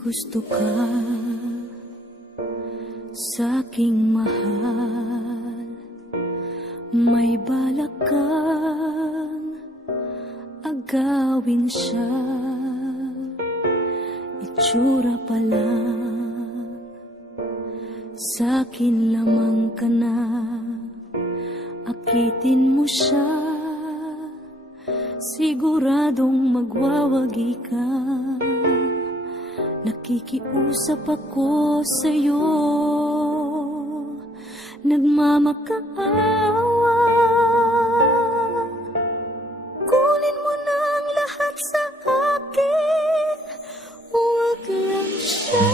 gusto ka sa'king mahal, may balak kang agawin siya. Itsura pa lang, sa'kin lamang ka na, akitin mo siya. Siguradong magwawagi ka. Nakikiusap ako sa'yo, nagmamakaawa. Kunin mo na ang lahat sa akin, huwag lang siya.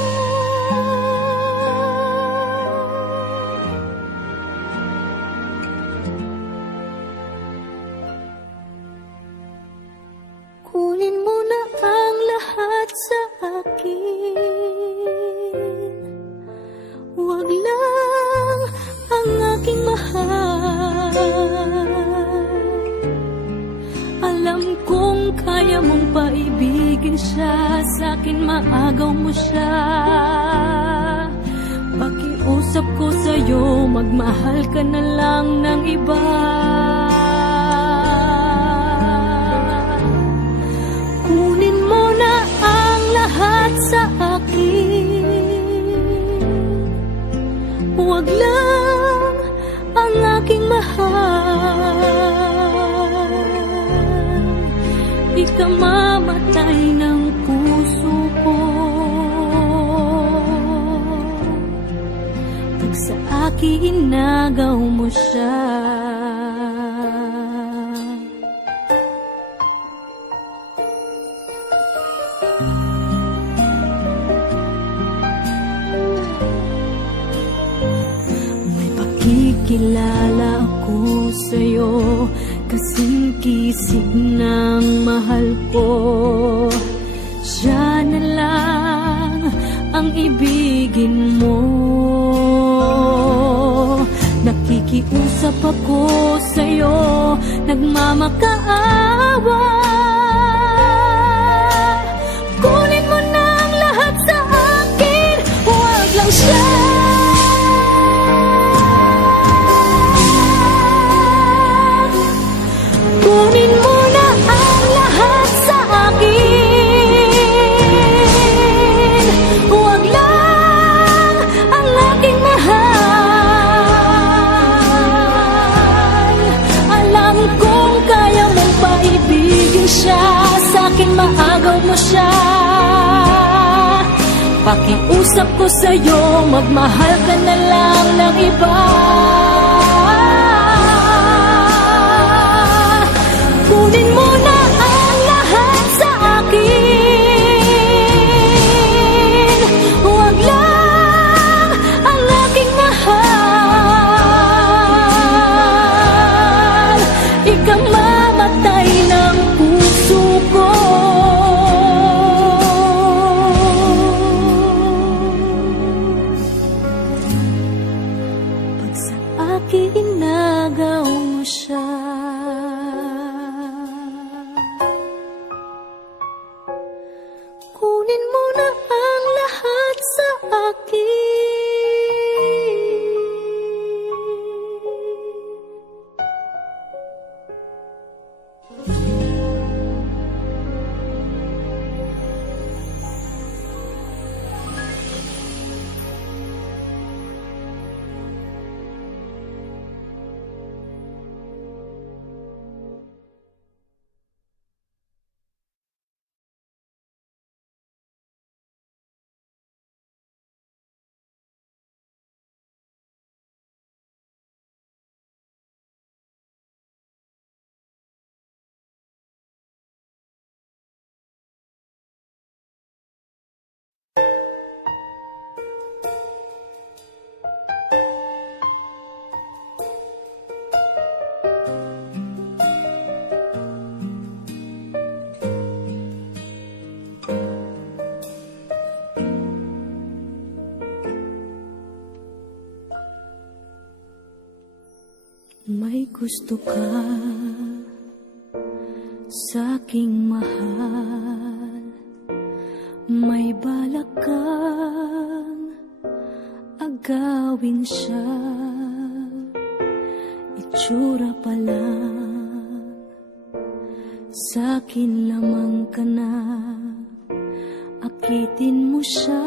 Kunin mo na ang lahat sa akin, huwag lang ang aking mahal. Alam kong kaya mong paibigin siya, sa'kin maagaw mo siya. Pakiusap ko sa'yo, magmahal ka na lang ng iba. Kunin mo na ang lahat sa akin, huwag lang ang aking mahal. Ikamamatay ng puso ko pag sa akin inagaw mo siya. Kilala ako sa'yo, kasing kisig ng mahal ko. Siya na lang ang ibigin mo. Nakikiusap ako sa'yo, nagmamakaawa. Kunin mo na ang lahat sa akin, huwag lang siya. Kunin mo na ang lahat sa akin, huwag lang ang aking mahal. Alam kong kaya mong paibigin siya, sa'kin maagaw mo siya. Pakiusap ko sa'yo, magmahal ka na lang ng iba. Kunin mo na ang lahat sa akin, huwag lang ang aking mahal. Ikamamatay ng puso ko pag sa akin inagaw mo siya. Kunin mo na ang lahat sa akin. May gusto ka sa'king mahal, may balak agawin siya. Itsura pa lang, sa'kin lamang ka na, akitin mo siya.